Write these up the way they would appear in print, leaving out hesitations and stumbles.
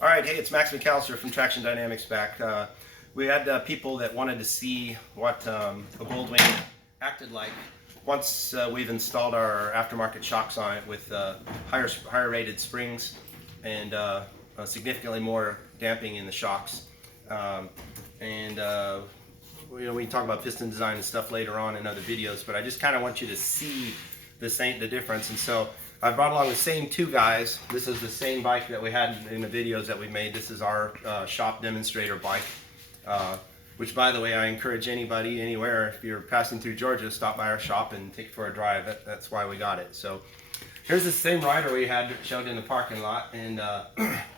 All right, hey, it's Max McAllister from Traxxion Dynamics back. We had people that wanted to see what a Goldwing acted like once we've installed our aftermarket shocks on it with higher rated springs and significantly more damping in the shocks. We can talk about piston design and stuff later on in other videos, but I just kind of want you to see the difference. And so I brought along the same two guys. This is the same bike that we had in the videos that we made. This is our shop demonstrator bike, which, by the way, I encourage anybody, anywhere, if you're passing through Georgia, stop by our shop and take it for a drive. That's why we got it. So here's the same rider we had showed in the parking lot, and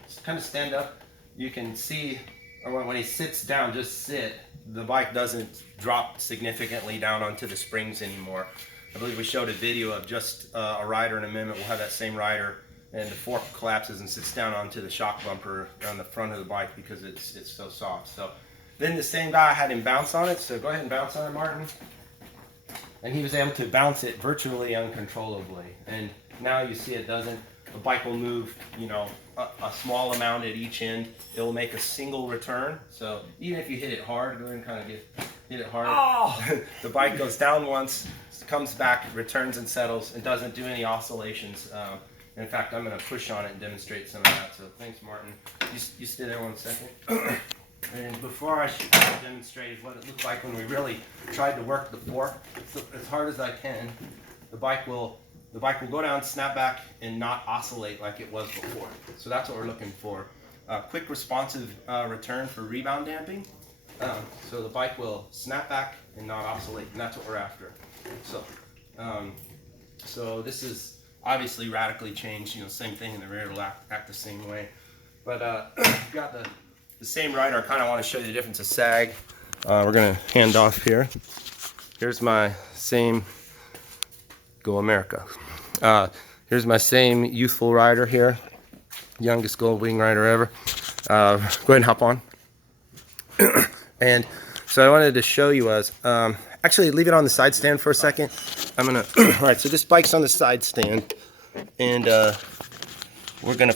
just kind of stand up. You can see, or when he sits down, just sit, the bike doesn't drop significantly down onto the springs anymore. I believe we showed a video of just a rider in a minute. We'll have that same rider, and the fork collapses and sits down onto the shock bumper on the front of the bike because it's so soft. So then the same guy had him bounce on it, so go ahead and bounce on it, Martin. And he was able to bounce it virtually uncontrollably. And now you see it doesn't. The bike will move, a small amount at each end. It will make a single return. So even if you hit it hard, go ahead and kind of hit it hard. Oh! The bike goes down once, comes back, returns and settles, and doesn't do any oscillations. In fact, I'm going to push on it and demonstrate some of that. So thanks, Martin. You stay there 1 second. And before I demonstrate what it looked like when we really tried to work the fork, so as hard as I can, the bike will go down, snap back, and not oscillate like it was before. So that's what we're looking for. Quick responsive return for rebound damping. So the bike will snap back and not oscillate, and that's what we're after. So this is obviously radically changed. Same thing in the rear, it'll act the same way. But we've got the same rider. I kind of want to show you the difference of sag. We're going to hand off here. Here's my same Go America. Here's my same youthful rider here, youngest Goldwing rider ever. Go ahead and hop on. And so I wanted to show you actually leave it on the side stand for a second. I'm gonna all right, so this bike's on the side stand, and we're gonna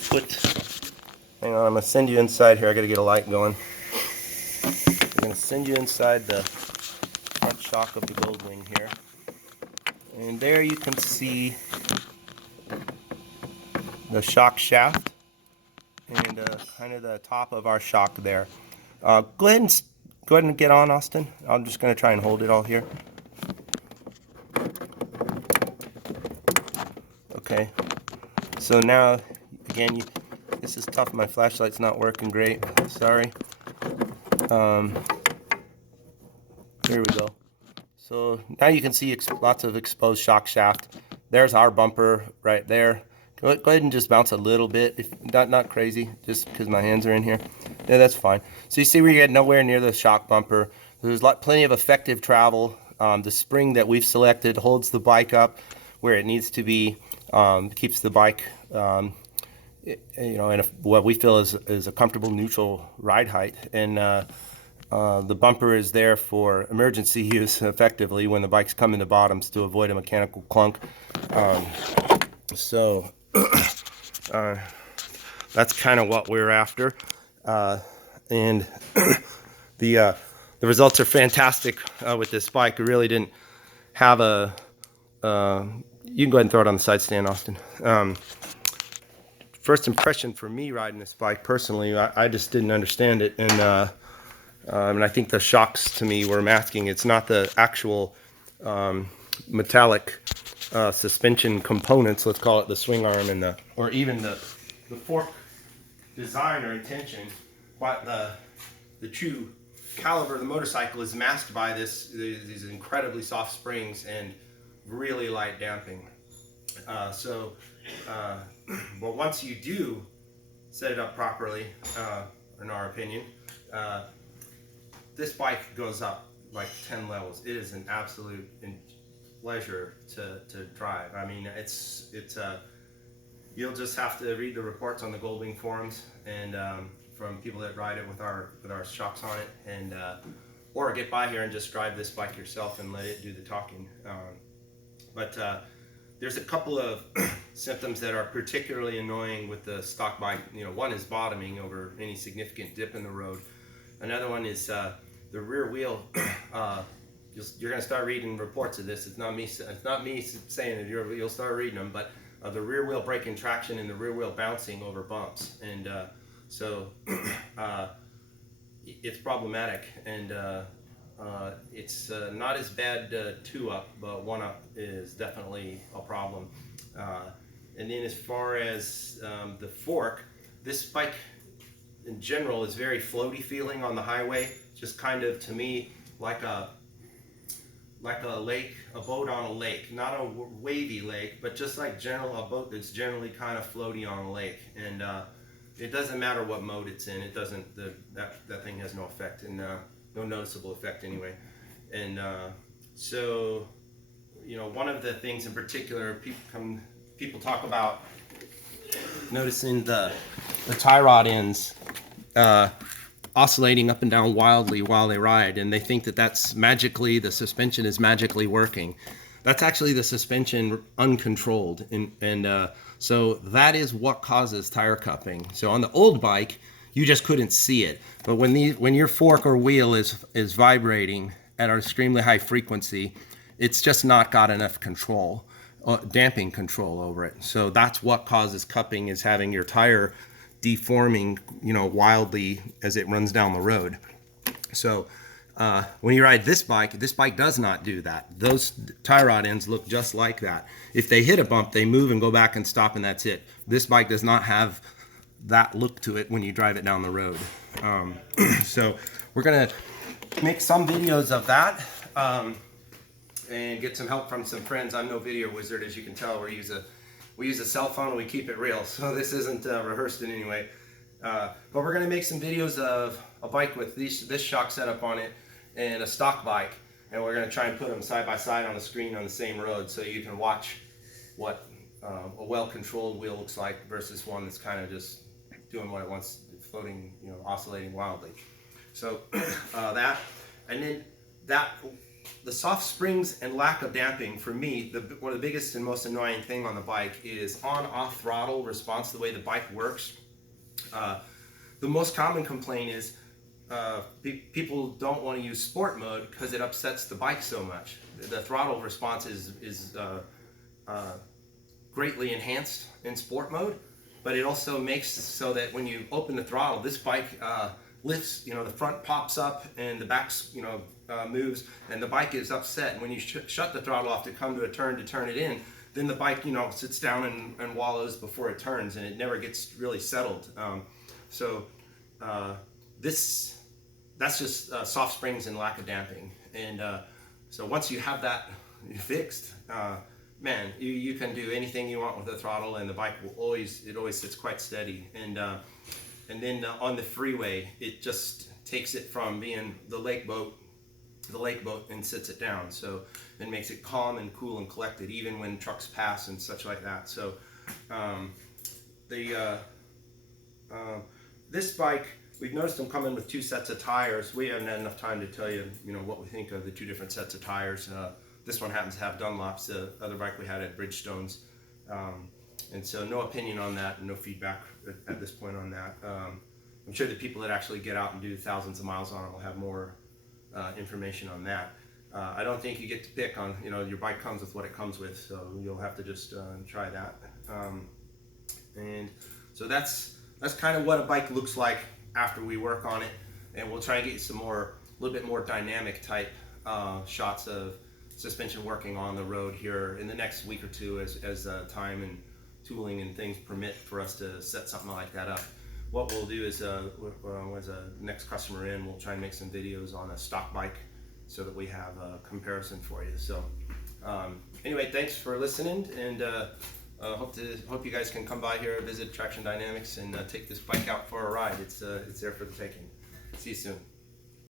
hang on, I'm gonna send you inside here. I gotta get a light going. I'm gonna send you inside the front shock of the Goldwing here. And there you can see the shock shaft and kind of the top of our shock there. Go ahead and get on, Austin. I'm just going to try and hold it all here. Okay. So now, again, this is tough. My flashlight's not working great. Sorry. Here we go. So now you can see lots of exposed shock shaft. There's our bumper right there. Go ahead and just bounce a little bit, if not crazy, just because my hands are in here. Yeah, that's fine. So you see we get nowhere near the shock bumper. There's plenty of effective travel. The spring that we've selected holds the bike up where it needs to be. Keeps the bike, in what we feel is a comfortable neutral ride height. And the bumper is there for emergency use effectively when the bike's coming to bottoms to avoid a mechanical clunk. That's kind of what we're after. And the results are fantastic with this bike. We really didn't have you can go ahead and throw it on the side stand, Austin. First impression for me riding this bike personally, I just didn't understand it. And I think the shocks to me were masking. It's not the actual metallic suspension components, let's call it the swing arm and or even the fork design or intention, but the true caliber of the motorcycle is masked by these incredibly soft springs and really light damping. But once you do set it up properly, in our opinion, this bike goes up like 10 levels. It is an absolute pleasure to drive. I mean, it's you'll just have to read the reports on the Goldwing forums and from people that ride it with our shocks on it, and or get by here and just drive this bike yourself and let it do the talking. But there's a couple of symptoms that are particularly annoying with the stock bike. One is bottoming over any significant dip in the road. Another one is the rear wheel. You're going to start reading reports of this. It's not me saying it. You'll start reading them. But the rear wheel breaking traction and the rear wheel bouncing over bumps, and so it's problematic. And it's not as bad 2-up, but 1-up is definitely a problem. And then as far as the fork, this bike in general is very floaty feeling on the highway. Just kind of, to me, like a lake, a boat on a lake. Not a wavy lake, but just like a boat that's generally kind of floaty on a lake. And it doesn't matter what mode it's in. It doesn't, that thing has no effect, and no noticeable effect anyway. And so, one of the things in particular, people talk about noticing the tie rod ends oscillating up and down wildly while they ride, and they think that that's magically, the suspension is magically working. That's actually the suspension uncontrolled, and so that is what causes tire cupping. So on the old bike, you just couldn't see it, but when your fork or wheel is vibrating at an extremely high frequency, it's just not got enough control, damping control over it. So that's what causes cupping, is having your tire deforming, wildly as it runs down the road. So when you ride this bike does not do that. Those tie rod ends look just like that. If they hit a bump, they move and go back and stop, and that's it. This bike does not have that look to it when you drive it down the road. So we're gonna make some videos of that and get some help from some friends. I'm no video wizard, as you can tell. We use a cell phone and we keep it real, so this isn't rehearsed in any way. But we're going to make some videos of a bike with this shock setup on it and a stock bike, and we're going to try and put them side by side on the screen on the same road, so you can watch what a well-controlled wheel looks like versus one that's kind of just doing what it wants, floating, oscillating wildly. So that, and then the soft springs and lack of damping, for me, one of the biggest and most annoying thing on the bike is on-off throttle response, the way the bike works. The most common complaint is people don't want to use sport mode because it upsets the bike so much. The throttle response is greatly enhanced in sport mode, but it also makes so that when you open the throttle, this bike lifts, the front pops up and the back, moves, and the bike is upset. And when you shut the throttle off to come to a turn to turn it in, then the bike, sits down and wallows before it turns, and it never gets really settled. That's just soft springs and lack of damping. And so once you have that fixed, man, you can do anything you want with the throttle, and the bike will always sits quite steady. And then on the freeway, it just takes it from being the lake boat and sits it down. So it makes it calm and cool and collected, even when trucks pass and such like that. So this bike, we've noticed them coming with 2 sets of tires. We haven't had enough time to tell you, what we think of the 2 different sets of tires. This one happens to have Dunlops. The other bike we had had Bridgestones. And so no opinion on that, and no feedback at this point on that. I'm sure the people that actually get out and do thousands of miles on it will have more information on that. I don't think you get to pick on, your bike comes with what it comes with, so you'll have to just try that. And so that's kind of what a bike looks like after we work on it, and we'll try and get you a little bit more dynamic type shots of suspension working on the road here in the next week or two, as time and tooling and things permit for us to set something like that up. What we'll do is, as a next customer in, we'll try and make some videos on a stock bike so that we have a comparison for you. So anyway, thanks for listening, and hope you guys can come by here, visit Traxxion Dynamics, and take this bike out for a ride. It's there for the taking. See you soon.